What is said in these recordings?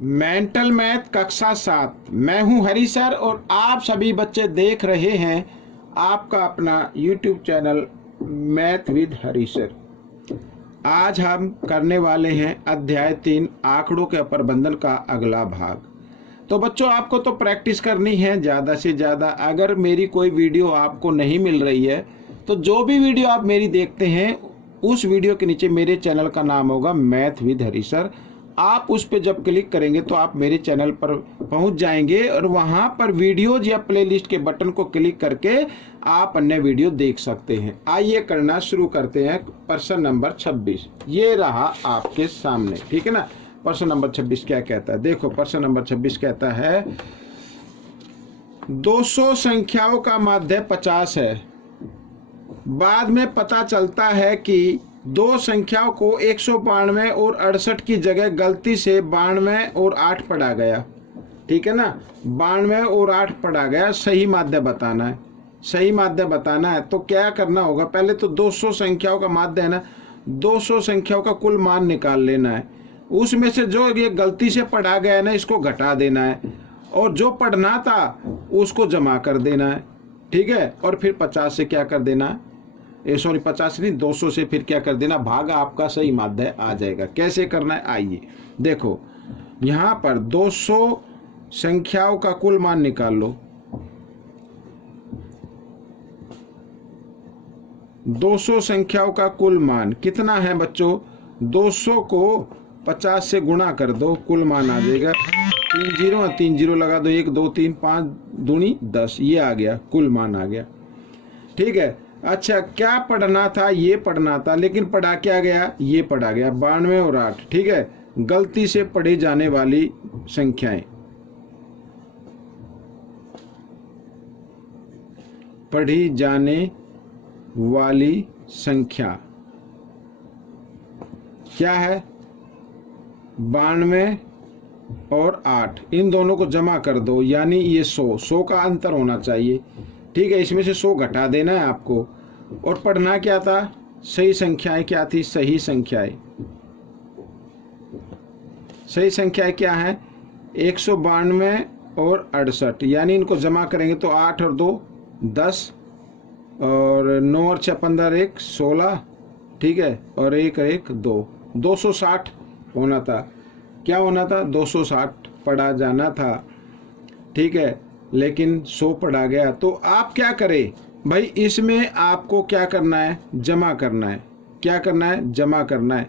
Mental math कक्षा 7। मैं हूं हरी सर और आप सभी बच्चे देख रहे हैं आपका अपना YouTube channel math with Hari sir. आज हम करने वाले हैं अध्याय 3 आंकड़ों के प्रबंधन का अगला भाग। तो बच्चों, आपको तो प्रैक्टिस करनी है ज़्यादा से ज़्यादा। अगर मेरी कोई वीडियो आपको नहीं मिल रही है तो जो भी वीडियो आप मेरी देखते हैं उस वीडियो के नीचे मेरे चैनल का नाम होगा मैथ विद हरी सर। आप उस पर जब क्लिक करेंगे तो आप मेरे चैनल पर पहुंच जाएंगे और वहां पर वीडियोज या प्लेलिस्ट के बटन को क्लिक करके आप अन्य वीडियो देख सकते हैं। आइए करना शुरू करते हैं। प्रश्न नंबर 26 ये रहा आपके सामने, ठीक है ना। प्रश्न नंबर 26 क्या कहता है, देखो। प्रश्न नंबर 26 कहता है 200 संख्याओं का माध्य 50 है। बाद में पता चलता है कि दो संख्याओं को 192 और 68 की जगह गलती से 92 और 8 पढ़ा गया, ठीक है ना। 92 और 8 पढ़ा गया। सही माध्य बताना है। सही माध्य बताना है तो क्या करना होगा, पहले तो 200 संख्याओं का माध्य है ना, 200 संख्याओं का कुल मान निकाल लेना है। उसमें से जो ये गलती से पढ़ा गया है ना, इसको घटा देना है और जो पढ़ना था उसको जमा कर देना है, ठीक है। और फिर 50 से क्या कर देना है, 50 नहीं 200 से फिर क्या कर देना, भाग आपका सही माध्य आ जाएगा। कैसे करना है, आइए देखो। यहां पर 200 संख्याओं का कुल मान निकाल लो। 200 संख्याओं का कुल मान कितना है बच्चों, 200 को 50 से गुणा कर दो, कुल मान आ जाएगा 3 जीरो लगा दो, 1 2 3 5 दूनी 10, ये आ गया, कुल मान आ गया, ठीक है। अच्छा, क्या पढ़ना था, ये पढ़ना था, लेकिन पढ़ा क्या गया, ये पढ़ा गया 92 और 8, ठीक है। गलती से पढ़ी जाने वाली संख्याएं, पढ़ी जाने वाली संख्या क्या है, 92 और 8, इन दोनों को जमा कर दो, यानी ये 100 का अंतर होना चाहिए, ठीक है। इसमें से 100 घटा देना है आपको। और पढ़ना क्या था, सही संख्याएं क्या थी, सही संख्याएं। सही संख्याएं क्या है, 192 और 68, यानी इनको जमा करेंगे तो 8 और 2 10 और 9 और 6 15 1 16, ठीक है। और 1 और 1 2, 260 होना था। क्या होना था, 260 पढ़ा जाना था, ठीक है, लेकिन 100 पढ़ा गया। तो आप क्या करें भाई, इसमें आपको क्या करना है, जमा करना है। क्या करना है, जमा करना है,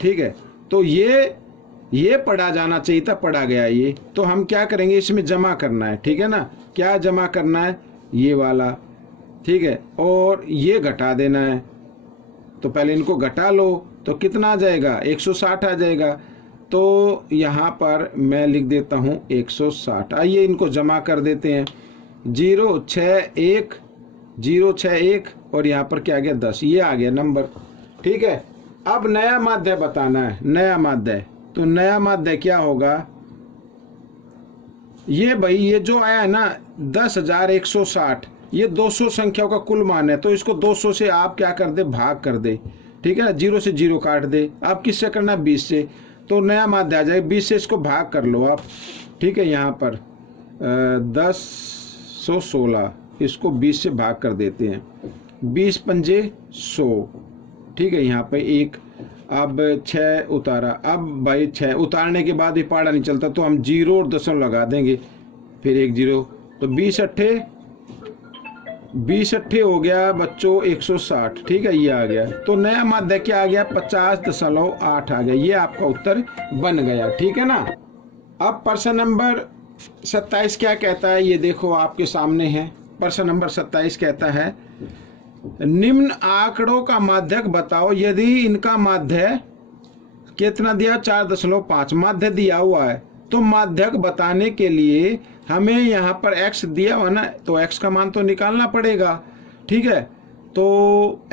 ठीक है। तो ये पढ़ा जाना चाहिए था, पढ़ा गया ये, तो हम क्या करेंगे, इसमें जमा करना है, ठीक है ना। क्या जमा करना है, ये वाला, ठीक है। और ये घटा देना है, तो पहले इनको घटा लो तो कितना आ जाएगा, 160 आ जाएगा। तो यहाँ पर मैं लिख देता हूँ 160। आइए इनको जमा कर देते हैं, 0 6 1 0 6 1 और यहाँ पर क्या आ गया 10, ये आ गया नंबर, ठीक है। अब नया माध्य बताना है, नया माध्य। तो नया माध्य क्या होगा, ये भाई ये जो आया है ना 10,160, ये 200 संख्याओं का कुल मान है। तो इसको 200 से आप क्या कर दे, भाग कर दे, ठीक है। 0 से 0 काट दे। आप किससे करना है, 20 से, तो नया माध्य आ जाए। 20 से इसको भाग कर लो आप, ठीक है। यहाँ पर 1016, इसको 20 से भाग कर देते हैं, 20 पंजे 100, ठीक है। यहाँ पे 1, अब 6 उतारा। अब भाई 6 उतारने के बाद भी पहाड़ा नहीं चलता, तो हम 0 और दशमलव लगा देंगे, फिर 1 0, तो 20 अट्ठे हो गया बच्चों 160, ठीक है। ये आ गया, तो नया माध्य क्या आ गया, 50.8 आ गया। ये आपका उत्तर बन गया, ठीक है ना। अब प्रश्न नंबर 27 क्या कहता है, ये देखो आपके सामने है। प्रश्न नंबर 27 कहता है निम्न आंकड़ों का माध्यक बताओ यदि इनका माध्य कितना दिया, 4.5 माध्य दिया हुआ है। तो माध्यक बताने के लिए हमें यहाँ पर x दिया हुआ ना, तो x का मान तो निकालना पड़ेगा, ठीक है। तो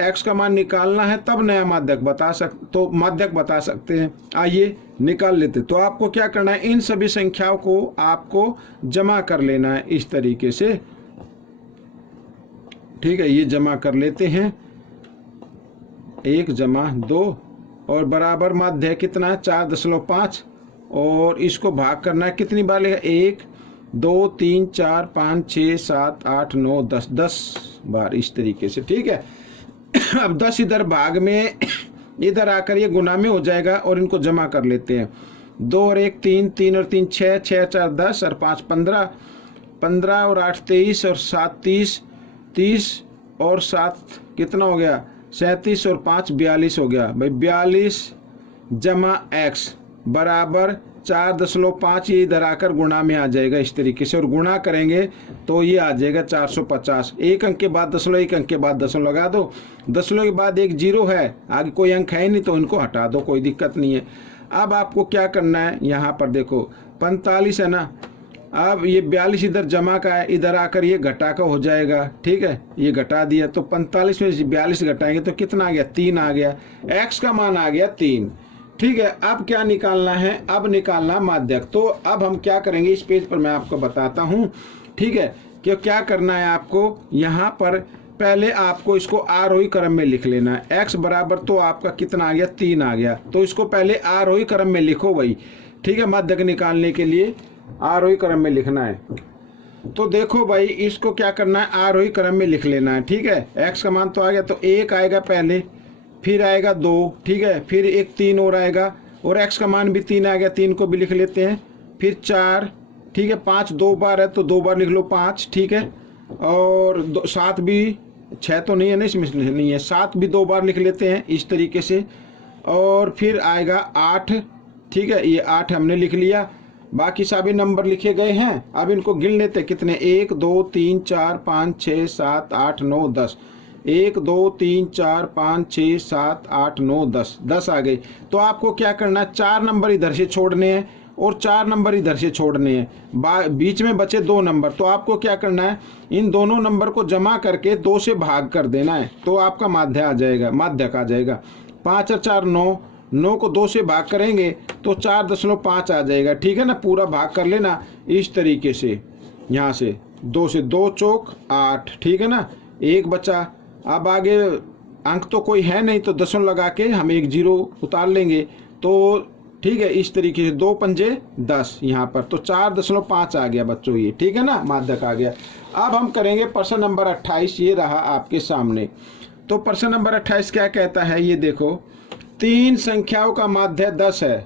x का मान निकालना है तब नया माध्यक बता सकते हैं। आइए निकाल लेते। तो आपको क्या करना है, इन सभी संख्याओं को आपको जमा कर लेना है इस तरीके से, ठीक है। ये जमा कर लेते हैं, 1 जमा 2 और बराबर माध्य कितना है 4.5 और इसको भाग करना है कितनी बार लेगा 1 2 3 4 5 6 7 8 9 10 10 बार इस तरीके से। ठीक है अब 10 इधर भाग में इधर आकर ये गुना में हो जाएगा और इनको जमा कर लेते हैं 2 और 1 3 3 और 3 6 6 4 10 और 5 15 15 और 8 23 और 7 30 30 और 7 कितना हो गया 37 और 5 42 हो गया भाई 42 जमा x बराबर 4.5 ये इधर आकर गुणा में आ जाएगा इस तरीके से और गुणा करेंगे तो ये आ जाएगा 450। एक अंक के बाद दशमलव एक अंक के बाद दशमलव लगा दो, दशमलव के बाद एक जीरो है, आगे कोई अंक है नहीं तो इनको हटा दो, कोई दिक्कत नहीं है। अब आपको क्या करना है यहाँ पर देखो 45 है ना, अब ये 42 इधर जमा का है, इधर आकर ये घटा का हो जाएगा। ठीक है ये घटा दिया तो 45 में 42 घटाएंगे तो कितना आ गया 3 आ गया, x का मान आ गया 3। ठीक है अब क्या निकालना है, अब निकालना माध्यक। तो अब हम क्या करेंगे इस पेज पर मैं आपको बताता हूँ। ठीक है कि क्या करना है आपको, यहाँ पर पहले आपको इसको आरोही क्रम में लिख लेना है। x बराबर तो आपका कितना आ गया 3 आ गया, तो इसको पहले आरोही क्रम में लिखो भाई। ठीक है माध्यक निकालने के लिए आरोही क्रम में लिखना है। तो देखो भाई इसको क्या करना है आरोही क्रम में लिख लेना है। ठीक है x का मान तो आ गया तो 1 आएगा पहले, फिर आएगा 2, ठीक है फिर एक 3 और आएगा और x का मान भी 3 आ गया, 3 को भी लिख लेते हैं, फिर 4, ठीक है 5 2 बार है तो 2 बार लिख लो 5, ठीक है और 7 भी 6 तो नहीं है ना इसमें नहीं है, 7 भी 2 बार लिख लेते हैं इस तरीके से। और फिर आएगा 8, ठीक है ये 8 हमने लिख लिया, बाकी सभी नंबर लिखे गए हैं। अब इनको गिन लेते कितने 1 2 3 4 5 6 7 8 9 10, 1 2 3 4 5 6 7 8 9 10 10 आ गए। तो आपको क्या करना है 4 नंबर इधर से छोड़ने हैं और 4 नंबर इधर से छोड़ने हैं, बीच में बचे 2 नंबर। तो आपको क्या करना है इन दोनों नंबर को जमा करके 2 से भाग कर देना है, तो आपका माध्य आ जाएगा, माध्यक आ जाएगा। 5 और 4 9, 9 को 2 से भाग करेंगे तो 4.5 आ जाएगा। ठीक है ना, पूरा भाग कर लेना इस तरीके से, यहाँ से 2 से 2 चौक 8, ठीक है ना, एक बचा। अब आगे अंक तो कोई है नहीं तो दशमलव लगा के हम एक 0 उतार लेंगे, तो ठीक है इस तरीके से 2 पंजे 10 यहाँ पर, तो 4.5 आ गया बच्चों ये। ठीक है ना, माध्यक आ गया। अब हम करेंगे प्रश्न नंबर 28, ये रहा आपके सामने। तो प्रश्न नंबर 28 क्या कहता है, ये देखो 3 संख्याओं का माध्य 10 है।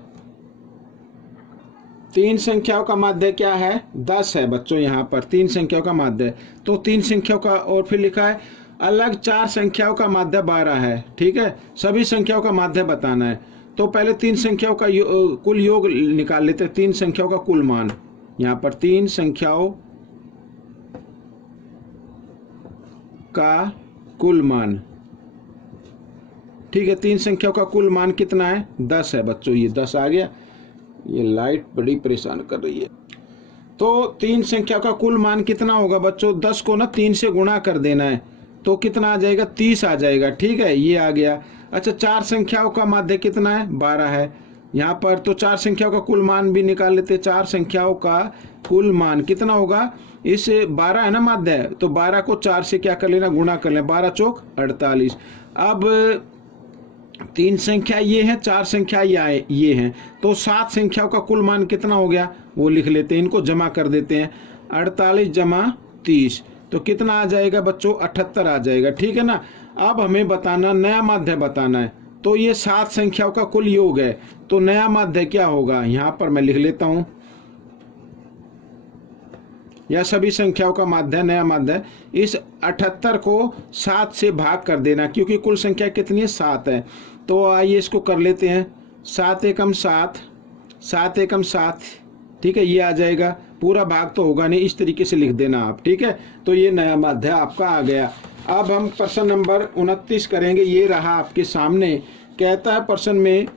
3 संख्याओं का माध्य क्या है 10 है बच्चों, यहाँ पर 3 संख्याओं का माध्य। तो 3 संख्याओं का और फिर लिखा है अलग 4 संख्याओं का माध्य 12 है। ठीक है सभी संख्याओं का माध्य बताना है। तो पहले 3 संख्याओं का कुल योग निकाल लेते हैं, 3 संख्याओं का कुल मान। यहाँ पर 3 संख्याओं का कुल मान, ठीक है 3 संख्याओं का कुल मान कितना है 10 है बच्चों, ये 10 आ गया। ये लाइट बड़ी परेशान कर रही है। तो 3 संख्या का कुल मान कितना होगा बच्चों, 10 को ना 3 से गुणा कर देना है तो कितना आ जाएगा 30 आ जाएगा। ठीक है ये आ गया। अच्छा 4 संख्याओं का माध्य कितना है 12 है यहाँ पर, तो 4 संख्याओं का कुल मान भी निकाल लेते। 4 संख्याओं का कुल मान कितना होगा, इस 12 है ना माध्य, तो 12 को 4 से क्या कर लेना गुणा कर लेना, 12 चौक 48। अब 3 संख्या ये है, 4 संख्या ये हैं, तो 7 संख्याओं का कुल मान कितना हो गया वो लिख लेते हैं, इनको जमा कर देते हैं। 48 जमा 30 तो कितना आ जाएगा बच्चों 78 आ जाएगा। ठीक है ना। अब हमें बताना नया माध्य बताना है, तो ये 7 संख्याओं का कुल योग है, तो नया माध्य क्या होगा यहाँ पर मैं लिख लेता हूँ, या सभी संख्याओं का माध्य नया माध्य। इस 78 को 7 से भाग कर देना, क्योंकि कुल संख्या कितनी है 7 है। तो आइए इसको कर लेते हैं, 7 एकम 7, 7 एकम 7, ठीक है ये आ जाएगा। पूरा भाग तो होगा नहीं, इस तरीके से लिख देना आप। ठीक है तो ये नया माध्य आपका आ गया। अब हम प्रश्न नंबर 29 करेंगे, ये रहा आपके सामने। कहता है प्रश्न में,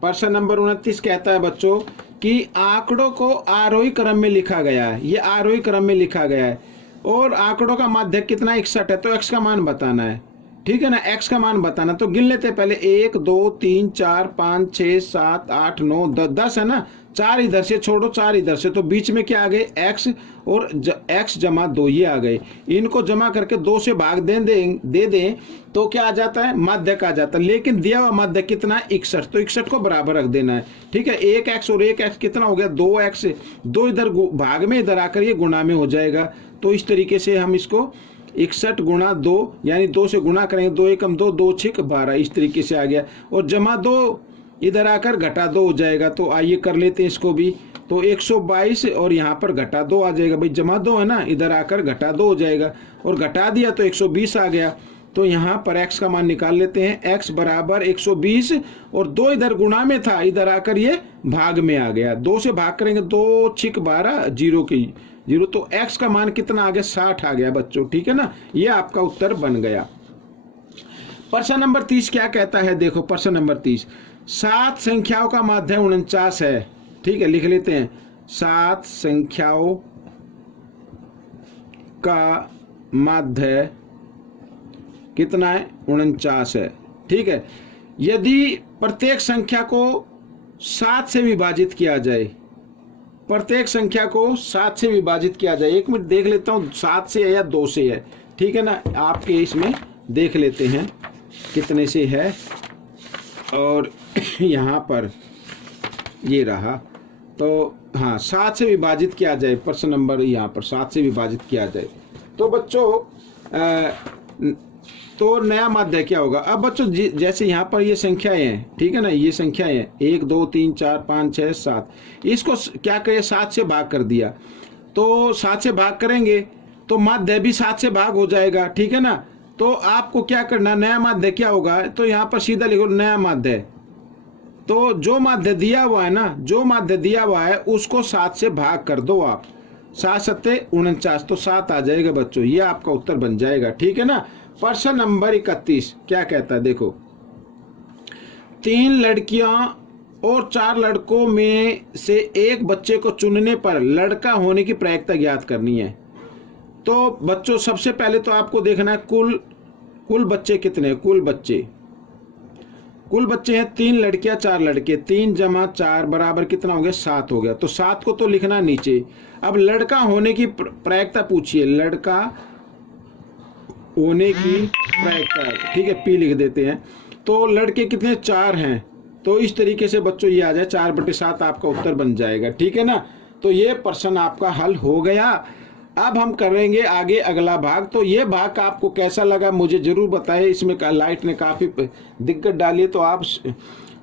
प्रश्न नंबर 29 कहता है बच्चों कि आंकड़ों को आरोही क्रम में लिखा गया है, ये आरोही क्रम में लिखा गया है और आंकड़ों का माध्य कितना 61 है, तो x का मान बताना है। ठीक है ना, x का मान बताना, तो गिन लेते हैं पहले 1 2 3 4 5 6 7 8 9 10 10 है ना, 4 इधर से छोड़ो, 4 इधर से, तो बीच में क्या आ गए x और x जमा 2 ये आ गए। इनको जमा करके 2 से भाग दे दें तो क्या आ जाता है, माध्यक आ जाता है। लेकिन दिया हुआ माध्यक कितना है, 61, तो 61 को बराबर रख देना है। ठीक है, 1x और 1x कितना हो गया, 2x, 2 इधर भाग में, इधर आकर ये गुणा में हो जाएगा। तो इस तरीके से हम इसको 61 गुणा 2 यानी 2 से गुणा करेंगे, 2 एकम 2, 2 छिक 12, इस तरीके से आ गया। और जमा 2 इधर आकर घटा 2 हो जाएगा। तो आइए कर लेते हैं इसको भी। तो 122 और यहाँ पर घटा 2 आ जाएगा, भाई जमा 2 है ना, इधर आकर घटा 2 हो जाएगा और घटा दिया तो 120 आ गया। तो यहाँ पर x का मान निकाल लेते हैं, x बराबर 120 और 2 इधर गुणा में था, इधर आकर ये भाग में आ गया। 2 से भाग करेंगे, 2 छिक 12, 0 की 0, तो x का मान कितना आ गया, 60 आ गया बच्चों। ठीक है ना, ये आपका उत्तर बन गया। प्रश्न नंबर 30 क्या कहता है, देखो प्रश्न नंबर 30, 7 संख्याओं का माध्य 49 है। ठीक है, लिख लेते हैं, 7 संख्याओं का माध्य कितना है, 49 है। ठीक है, यदि प्रत्येक संख्या को 7 से विभाजित किया जाए, प्रत्येक संख्या को 7 से विभाजित किया जाए, एक मिनट देख लेता हूं 7 से है या 2 से है। ठीक है ना, आपके इसमें देख लेते हैं कितने से है। और यहाँ पर ये रहा, तो हाँ 7 से विभाजित किया जाए, प्रश्न नंबर यहाँ पर 7 से विभाजित किया जाए तो बच्चों तो नया माध्य क्या होगा। अब बच्चों जैसे यहाँ पर ये संख्याएं हैं, ठीक है ना, ये संख्याएं हैं 1 2 3 4 5 6 7, इसको क्या करें 7 से भाग कर दिया, तो 7 से भाग करेंगे तो माध्य भी 7 से भाग हो जाएगा। ठीक है ना, तो आपको क्या करना, नया माध्य क्या होगा, तो यहाँ पर सीधा लिखो नया माध्य। तो जो माध्य दिया हुआ है ना, जो माध्य दिया हुआ है उसको 7 से भाग कर दो आप, 7 सत्ते 49, तो 7 आ जाएगा बच्चों, ये आपका उत्तर बन जाएगा। ठीक है ना। प्रश्न नंबर 31 क्या कहता है, देखो 3 लड़कियां और 4 लड़कों में से एक बच्चे को चुनने पर लड़का होने की प्रायिकता ज्ञात करनी है। तो बच्चों सबसे पहले तो आपको देखना है कुल बच्चे कितने हैं, कुल बच्चे हैं 3 लड़कियां 4 लड़के, 3 जमा 4 बराबर कितना हो गया, 7 हो गया। तो 7 को तो लिखना नीचे। अब लड़का होने की प्रायिकता पूछिए, लड़का होने की प्रायिकता, ठीक है, P लिख देते हैं। तो लड़के कितने, 4 हैं, तो इस तरीके से बच्चों ये आ जाए 4/7 आपका उत्तर बन जाएगा। ठीक है ना, तो ये प्रश्न आपका हल हो गया। अब हम करेंगे आगे अगला भाग। तो ये भाग आपको कैसा लगा मुझे जरूर बताएं। इसमें लाइट ने काफ़ी दिक्कत डाली है, तो आप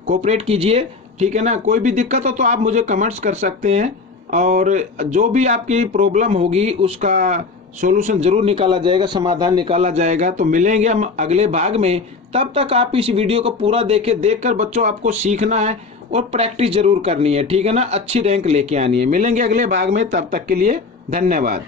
कोऑपरेट कीजिए। ठीक है ना, कोई भी दिक्कत हो तो आप मुझे कमेंट्स कर सकते हैं, और जो भी आपकी प्रॉब्लम होगी उसका सॉल्यूशन जरूर निकाला जाएगा, समाधान निकाला जाएगा। तो मिलेंगे हम अगले भाग में, तब तक आप इस वीडियो को पूरा देखकर बच्चों आपको सीखना है और प्रैक्टिस जरूर करनी है। ठीक है ना, अच्छी रैंक लेके आनी है। मिलेंगे अगले भाग में, तब तक के लिए धन्यवाद।